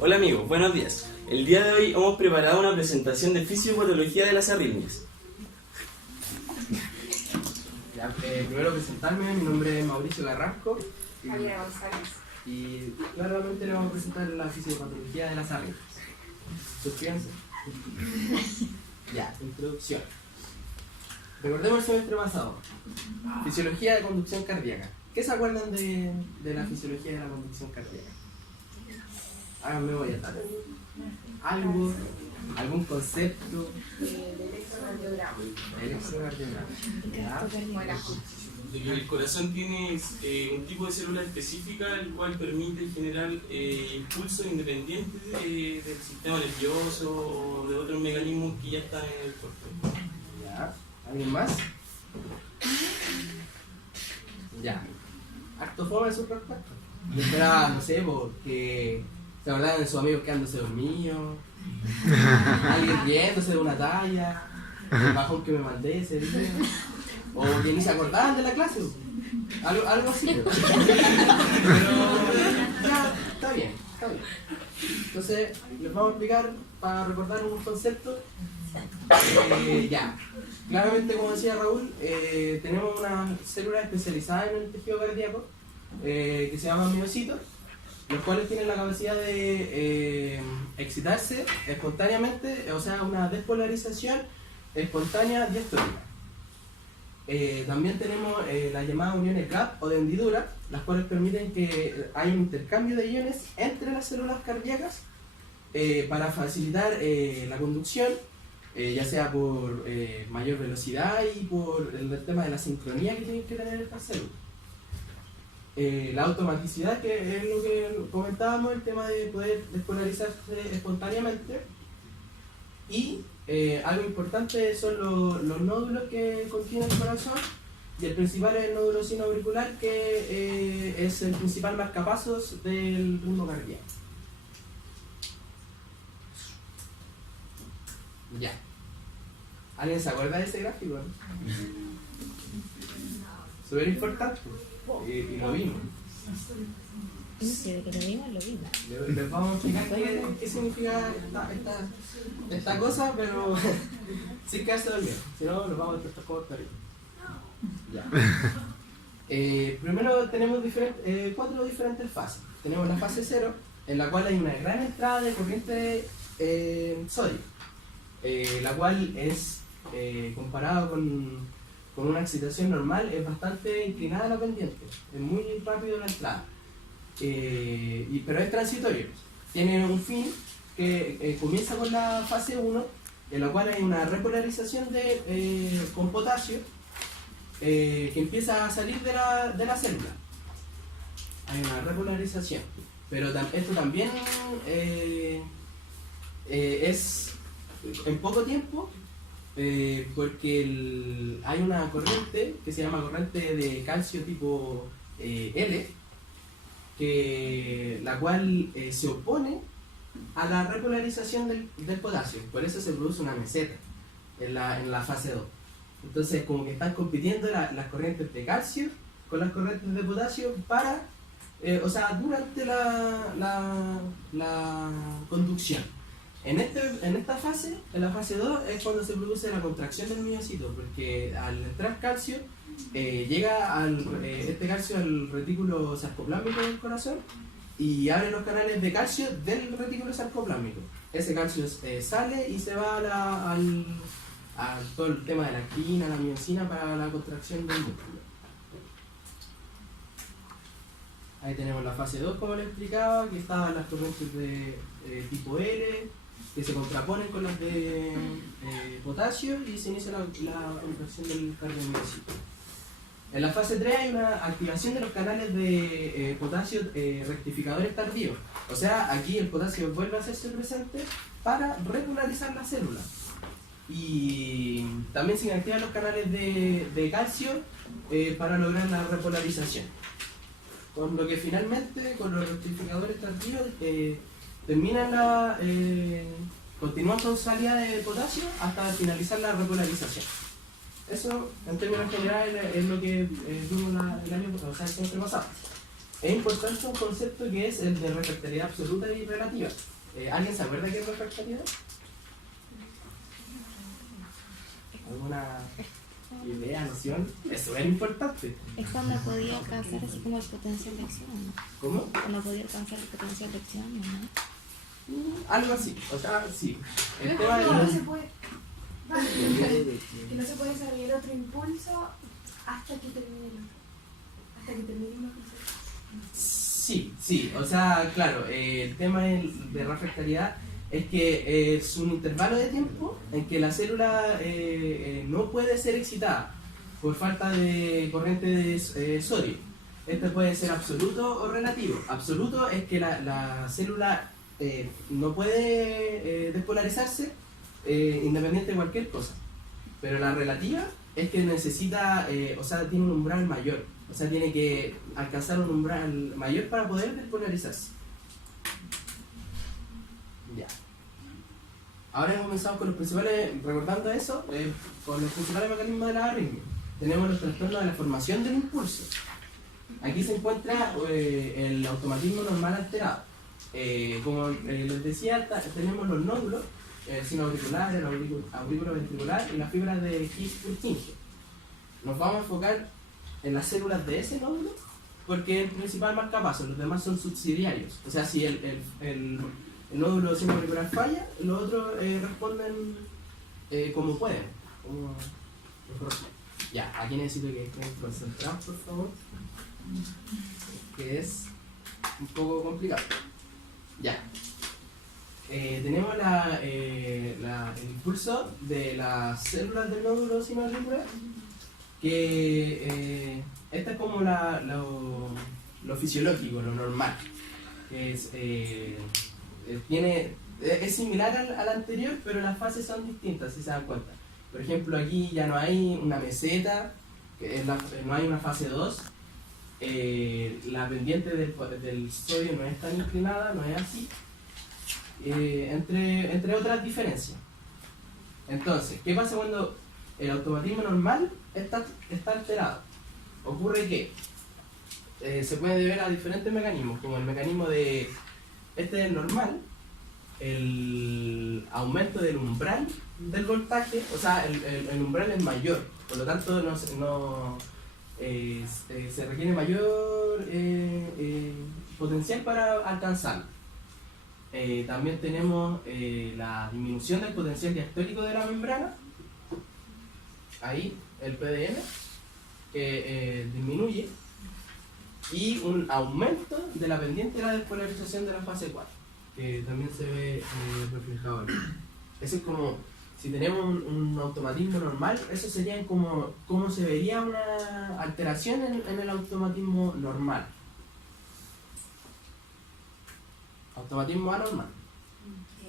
Hola amigos, buenos días. El día de hoy hemos preparado una presentación de fisiopatología de las arritmias. Primero presentarme, mi nombre es Mauricio Garrasco. Javiera González. Y claramente le vamos a presentar la fisiopatología de las arritmias. Suscríbanse. Ya, introducción. Recordemos el semestre pasado. Fisiología de conducción cardíaca. ¿Qué se acuerdan de la fisiología de la conducción cardíaca? Háganme voy a dar algo, algún concepto. Electrocardiograma. Electrocardiograma. ¿Ya? Bueno, El corazón tiene un tipo de célula específica el cual permite generar impulsos independientes del sistema nervioso o de otros mecanismos que ya están en el cuerpo. ¿Ya? ¿Alguien más? Ya. Acto fome de su respuesta. Yo esperaba, no sé, porque se acordaban de sus amigos quedándose dormidos, alguien riéndose de una talla, el bajón que me mandé ese día, o que ni se acordaban de la clase, algo así. Pero ya, está bien, está bien. Entonces, les vamos a explicar para recordar unos conceptos. Ya, claramente como decía Raúl, tenemos unas células especializadas en el tejido cardíaco que se llaman miocitos, los cuales tienen la capacidad de excitarse espontáneamente, o sea, una despolarización espontánea diastólica. También tenemos las llamadas uniones gap o de hendidura, las cuales permiten que haya un intercambio de iones entre las células cardíacas para facilitar la conducción, ya sea por mayor velocidad y por el tema de la sincronía que tienen que tener estas células. La automaticidad, que es lo que comentábamos, el tema de poder despolarizarse espontáneamente. Y algo importante son los nódulos que contiene el corazón, y el principal es el nódulo sinoauricular, que es el principal marcapasos del ritmo cardíaco. Ya. ¿Alguien se acuerda de ese gráfico? Súper importante. Y lo vimos. Sí, de que lo vimos, lo vimos. Les vamos a explicar qué significa esta cosa, pero sin quedarse dormido. Si no, nos vamos a despertar como ahorita. Ya. Primero tenemos cuatro diferentes fases. Tenemos la fase 0, en la cual hay una gran entrada de corriente sodio, la cual es, comparado con una excitación normal, es bastante inclinada a la pendiente, es muy rápido la entrada, pero es transitorio. Tiene un fin que comienza con la fase 1, en la cual hay una repolarización con potasio que empieza a salir de la célula. Hay una repolarización, pero esto también es en poco tiempo, porque hay una corriente que se llama corriente de calcio tipo L, la cual se opone a la repolarización del potasio. Por eso se produce una meseta en la fase 2. Entonces, como que están compitiendo las corrientes de calcio con las corrientes de potasio durante la conducción. En esta fase, en la fase 2, es cuando se produce la contracción del miocito, porque al entrar calcio, llega este calcio al retículo sarcoplásmico del corazón y abre los canales de calcio del retículo sarcoplásmico. Ese calcio sale y se va a todo el tema de la actina, la miocina, para la contracción del músculo. Ahí tenemos la fase 2, como les explicaba, que estaban las corrientes de tipo L, que se contraponen con las de potasio, y se inicia la contracción del cardiomiocito. En la fase 3 hay una activación de los canales de potasio rectificadores tardíos. O sea, aquí el potasio vuelve a hacerse presente para regularizar la célula. Y también se activan los canales de calcio para lograr la repolarización. Con lo que finalmente, con los rectificadores tardíos, continúan con salida de potasio hasta finalizar la repolarización. Eso, en términos generales, es lo que vimos el semestre pasado. es importante un concepto que es el de refractariedad absoluta y relativa. ¿Alguien se acuerda qué es refractariedad? ¿Alguna idea, noción? Es súper importante. Es cuando podía alcanzar así como el potencial de acción, ¿no? ¿Cómo? Cuando podía alcanzar el potencial de acción, ¿no? Algo así, o sea, sí. El Pero tema no, de no se puede. Que no se puede desarrollar otro impulso hasta que termine el otro. Hasta que termine el otro. Sí, o sea, claro, el tema de refractariedad es que es un intervalo de tiempo en que la célula no puede ser excitada por falta de corriente de sodio. Este puede ser absoluto o relativo. Absoluto es que la célula no puede despolarizarse independiente de cualquier cosa. Pero la relativa es que necesita, o sea, tiene un umbral mayor. O sea, tiene que alcanzar un umbral mayor para poder despolarizarse. Ya. Ahora comenzamos con los principales, recordando eso, con los principales mecanismos de la arritmia. Tenemos los trastornos de la formación del impulso. Aquí se encuentra el automatismo normal alterado. Como les decía, tenemos los nódulos, el sino auricular, el aurículo ventricular y las fibras de His-Purkinje. Nos vamos a enfocar en las células de ese nódulo porque es el principal marcapaso, los demás son subsidiarios. O sea, si el nódulo sino auricular falla, los otros responden como pueden. Ya, aquí necesito que estén concentrados, por favor, que es un poco complicado. Ya. Tenemos el impulso de las células del nódulo sinoauricular, que esta es como lo fisiológico, lo normal, que es similar al anterior, pero las fases son distintas, si se dan cuenta. Por ejemplo, aquí ya no hay una meseta, no hay una fase 2, la pendiente del sodio no es tan inclinada, no es así, entre otras diferencias. Entonces, ¿qué pasa cuando el automatismo normal está alterado? Ocurre que se puede deber a diferentes mecanismos, como el mecanismo de, este es el normal, el aumento del umbral del voltaje, o sea, el umbral es mayor, por lo tanto se requiere mayor potencial para alcanzarlo. También tenemos la disminución del potencial diastólico de la membrana, ahí el PDN, que disminuye, y un aumento de la pendiente de la despolarización de la fase 4, que también se ve reflejado aquí. Eso es como, si tenemos un automatismo normal, eso sería como cómo se vería una alteración en el automatismo normal. Automatismo anormal.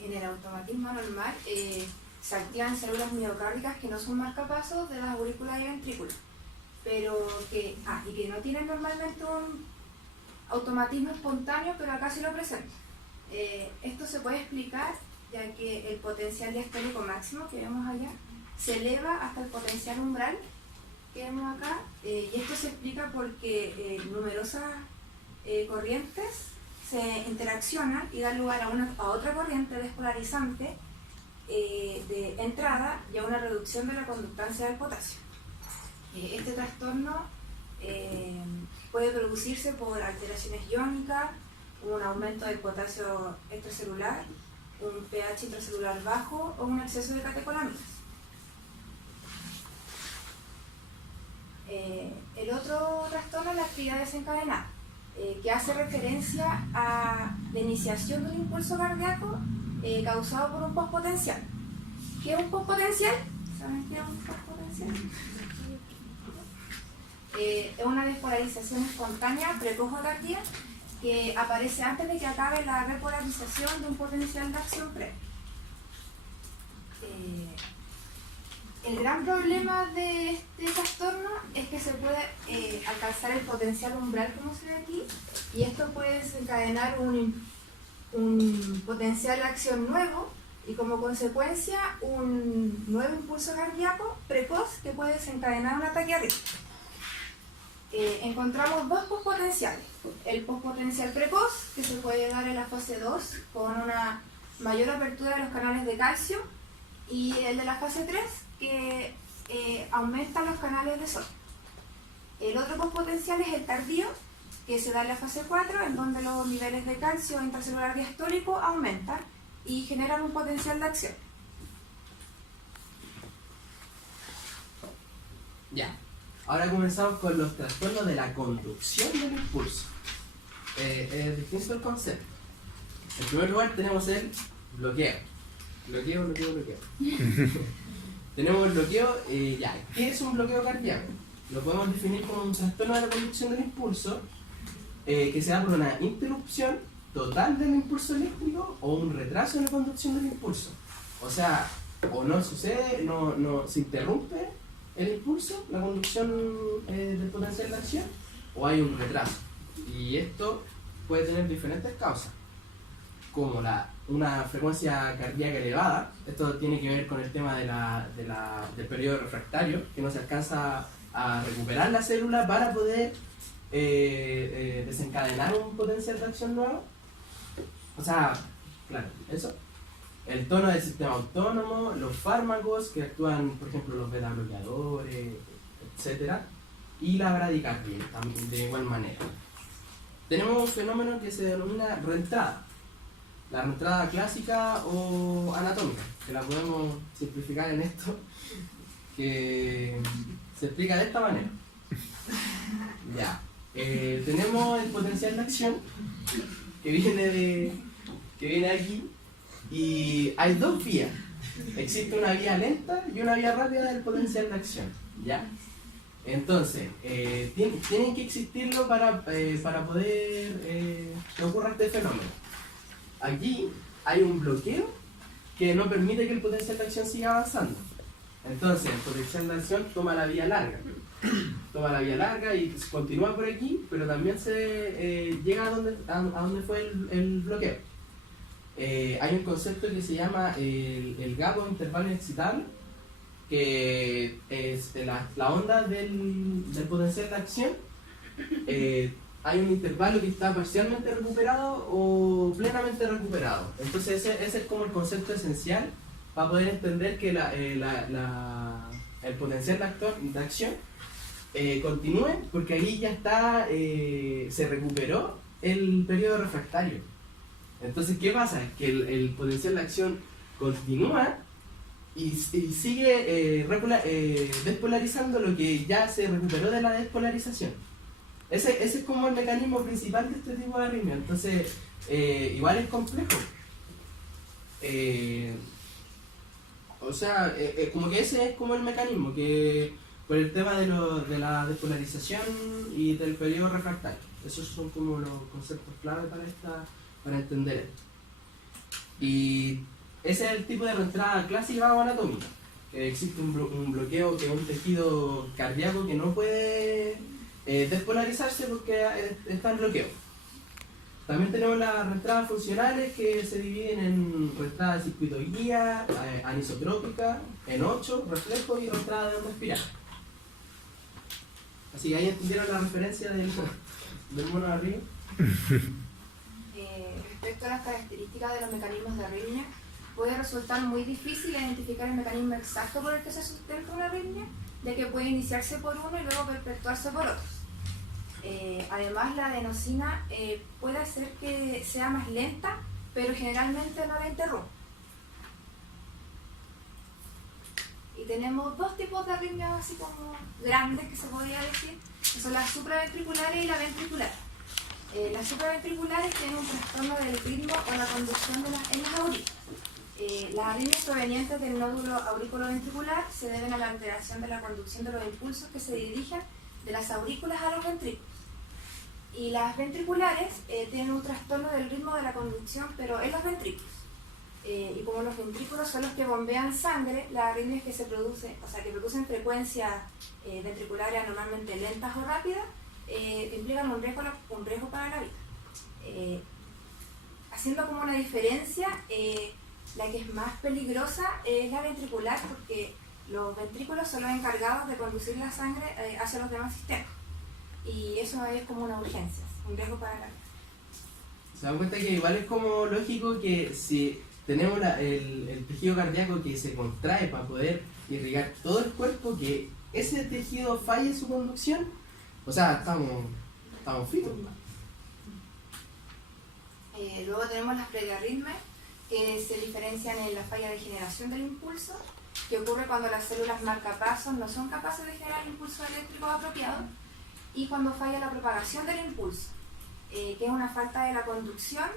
En el automatismo anormal se activan células miocárdicas que no son marcapasos de las aurículas y ventrículos, pero que no tienen normalmente un automatismo espontáneo, pero acá sí lo presenta. Esto se puede explicar ya que el potencial diastólico máximo que vemos allá se eleva hasta el potencial umbral que vemos acá, y esto se explica porque numerosas corrientes se interaccionan y dan lugar a otra corriente despolarizante de entrada y a una reducción de la conductancia del potasio. Este trastorno puede producirse por alteraciones iónicas, un aumento del potasio extracelular, un pH intracelular bajo o un exceso de catecolaminas. El otro trastorno es la actividad desencadenada, que hace referencia a la iniciación de un impulso cardíaco causado por un postpotencial. ¿Qué es un postpotencial? ¿Saben qué es un postpotencial? Es una despolarización espontánea precoz o tardía que aparece antes de que acabe la repolarización de un potencial de acción previo. El gran problema de este trastorno es que se puede alcanzar el potencial umbral, como se ve aquí, y esto puede desencadenar un potencial de acción nuevo y como consecuencia un nuevo impulso cardíaco precoz que puede desencadenar un ataque arrítmico. encontramos dos postpotenciales. El postpotencial precoz, que se puede dar en la fase 2 con una mayor apertura de los canales de calcio, y el de la fase 3, que aumenta los canales de sodio. El otro postpotencial es el tardío, que se da en la fase 4, en donde los niveles de calcio intracelular diastólico aumentan y generan un potencial de acción. Ya. Ahora comenzamos con los trastornos de la conducción del impulso. Es distinto el concepto. En primer lugar tenemos el bloqueo. Bloqueo. Tenemos el bloqueo, ya. ¿Qué es un bloqueo cardíaco? Lo podemos definir como un trastorno de la conducción del impulso que se da por una interrupción total del impulso eléctrico o un retraso en la conducción del impulso. O sea, o no sucede, no se interrumpe el impulso, la conducción del potencial de acción, o hay un retraso. Y esto puede tener diferentes causas, como una frecuencia cardíaca elevada. Esto tiene que ver con el tema del periodo refractario, que no se alcanza a recuperar la célula para poder desencadenar un potencial de acción nuevo. O sea, claro, eso. El tono del sistema autónomo, los fármacos que actúan, por ejemplo, los beta bloqueadores, etc. Y la bradicardia, también de igual manera. Tenemos un fenómeno que se denomina reentrada. La reentrada clásica o anatómica, que la podemos simplificar en esto, que se explica de esta manera. Ya. Tenemos el potencial de acción que viene aquí, y hay dos vías. Existe una vía lenta y una vía rápida del potencial de acción, ¿ya? Entonces, tienen que existirlo para poder que ocurra este fenómeno. Aquí hay un bloqueo que no permite que el potencial de acción siga avanzando. Entonces, el potencial de acción toma la vía larga. Y continúa por aquí, pero también se llega a donde fue el bloqueo. Hay un concepto que se llama el gap o intervalo excitable, que es la onda del potencial de acción. Hay un intervalo que está parcialmente recuperado o plenamente recuperado. Entonces ese es como el concepto esencial para poder entender que el potencial de acción continúe, porque ahí ya está, se recuperó el periodo refractario. Entonces, ¿qué pasa? Que el potencial de acción continúa y sigue despolarizando lo que ya se recuperó de la despolarización. Ese es como el mecanismo principal de este tipo de arritmia. Entonces, igual es complejo. O sea, como que ese es como el mecanismo, que por el tema de la despolarización y del periodo refractario. Esos son como los conceptos clave para entender esto. Y ese es el tipo de reentrada clásica o anatómica. Que existe un bloqueo, que es un tejido cardíaco que no puede despolarizarse porque está en bloqueo. También tenemos las reentradas funcionales, que se dividen en reentrada de circuito guía, anisotrópica, en 8, reflejo, y reentrada de onda espiral. Así que ahí entendieron la referencia del mono de arriba. Respecto a las características de los mecanismos de arritmia, puede resultar muy difícil identificar el mecanismo exacto por el que se sustenta una arritmia, ya que puede iniciarse por uno y luego perpetuarse por otros. Además, la adenosina puede hacer que sea más lenta, pero generalmente no la interrumpe. Y tenemos dos tipos de arritmias así como grandes, que se podría decir, que son las supraventriculares y la ventricular. Las supraventriculares tienen un trastorno del ritmo o la conducción en las aurículas. Las arritmias provenientes del nódulo auriculoventricular se deben a la alteración de la conducción de los impulsos que se dirigen de las aurículas a los ventrículos. Y las ventriculares tienen un trastorno del ritmo de la conducción, pero en los ventrículos. Y como los ventrículos son los que bombean sangre, las arritmias que producen frecuencias ventriculares anormalmente lentas o rápidas, implican un riesgo para la vida. Haciendo como una diferencia, la que es más peligrosa es la ventricular, porque los ventrículos son los encargados de conducir la sangre hacia los demás sistemas. y eso es como una urgencia, un riesgo para la vida. Se dan cuenta que igual es como lógico que si tenemos el tejido cardíaco que se contrae para poder irrigar todo el cuerpo, que ese tejido falle su conducción, o sea, estamos fritos. Luego tenemos las precarritmias, que se diferencian en la falla de generación del impulso, que ocurre cuando las células marcapasos no son capaces de generar impulsos eléctricos apropiados, y cuando falla la propagación del impulso, que es una falta de la conducción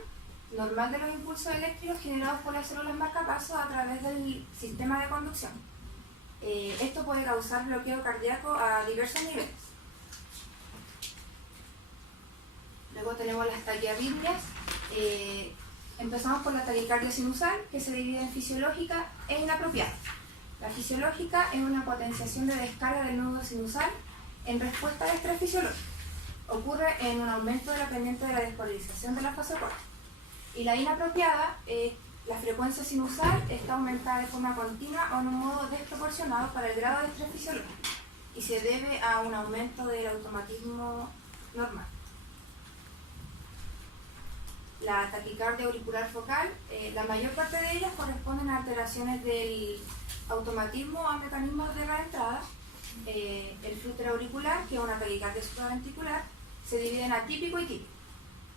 normal de los impulsos eléctricos generados por las células marcapasos a través del sistema de conducción. Esto puede causar bloqueo cardíaco a diversos niveles. Luego tenemos las taquiarritmias. Empezamos por la taquicardia sinusal, que se divide en fisiológica e inapropiada. La fisiológica es una potenciación de descarga del nudo sinusal en respuesta al estrés fisiológico. Ocurre en un aumento de la pendiente de la despolarización de la fase corta. Y la inapropiada, la frecuencia sinusal está aumentada de forma continua o en un modo desproporcionado para el grado de estrés fisiológico y se debe a un aumento del automatismo normal. La taquicardia auricular focal, la mayor parte de ellas corresponden a alteraciones del automatismo o a mecanismos de reentrada. El flúter auricular, que es una taquicardia supraventricular, se divide en atípico y típico.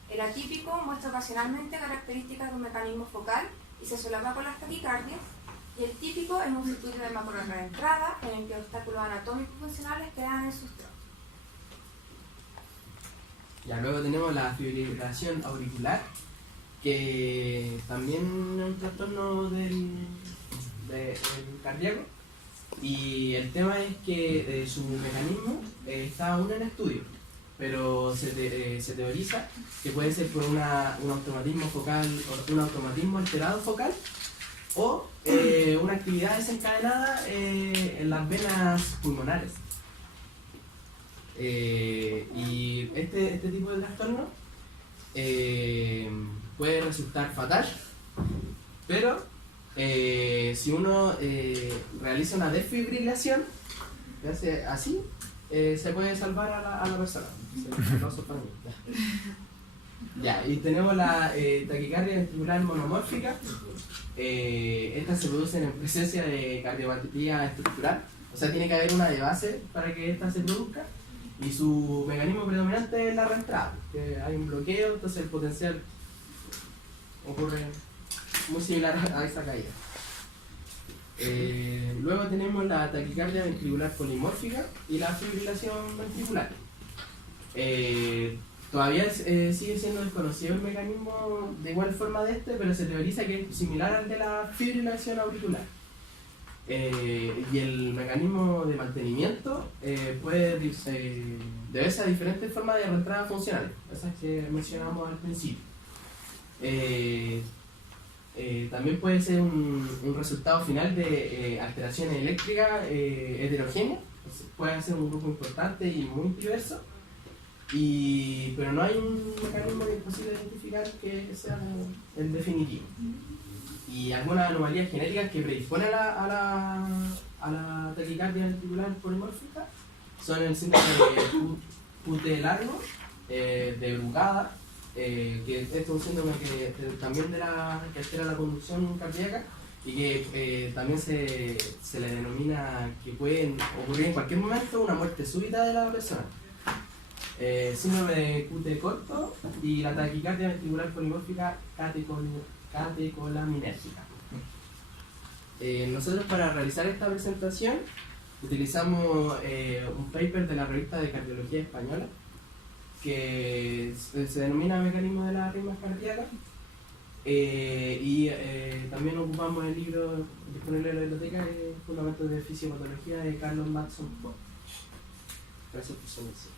El atípico muestra ocasionalmente características de un mecanismo focal y se solapa con las taquicardias, y el típico es un circuito de macro reentrada en el que obstáculos anatómicos funcionales quedan en el sustrato. Ya, luego tenemos la fibrilación auricular, que también es un trastorno del cardíaco, y el tema es que su mecanismo está aún en estudio, pero se teoriza que puede ser por un automatismo focal, un automatismo alterado focal, o una actividad desencadenada en las venas pulmonares. Y este tipo de trastorno puede resultar fatal, pero si uno realiza una desfibrilación, así, se puede salvar a la persona. Ya, y tenemos la taquicardia ventricular monomórfica. Estas se producen en presencia de cardiopatía estructural, o sea, tiene que haber una de base para que esta se produzca, y su mecanismo predominante es la reentrada, que hay un bloqueo, entonces el potencial ocurre muy similar a esa caída. Luego tenemos la taquicardia ventricular polimórfica y la fibrilación ventricular. Todavía sigue siendo desconocido el mecanismo de igual forma de pero se teoriza que es similar al de la fibrilación auricular. Y el mecanismo de mantenimiento puede deberse a diferentes formas de reentrada funcionales, esas que mencionamos al principio. También puede ser un resultado final de alteraciones eléctricas heterogéneas, puede ser un grupo importante y muy diverso, pero no hay un mecanismo posible de identificar que sea el definitivo. Y algunas anomalías genéticas que predisponen a la taquicardia ventricular polimórfica son el síndrome de QT largo, de Brugada, que es un síndrome que también que altera la conducción cardíaca y que también se le denomina que puede ocurrir en cualquier momento una muerte súbita de la persona. Síndrome de QT corto y la taquicardia ventricular polimórfica catecolaminérgica. Nosotros para realizar esta presentación utilizamos un paper de la revista de Cardiología Española que se denomina Mecanismo de las arritmias cardíacas, y también ocupamos el libro disponible en la biblioteca, Fundamentos de Fisiopatología, de Carlos Matson. Gracias por su atención.